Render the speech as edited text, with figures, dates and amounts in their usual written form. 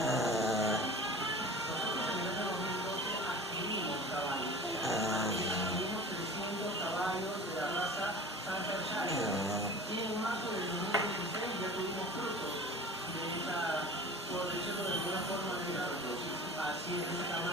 Ah, Nosotros en el año 2012 adquirimos caballos. Adquirimos 300 caballos de la raza Sanford-Shire. ah, Y en marzo del 2016 ya tuvimos frutos de esa, por decirlo de alguna forma, de esa, así es, de esa campaña.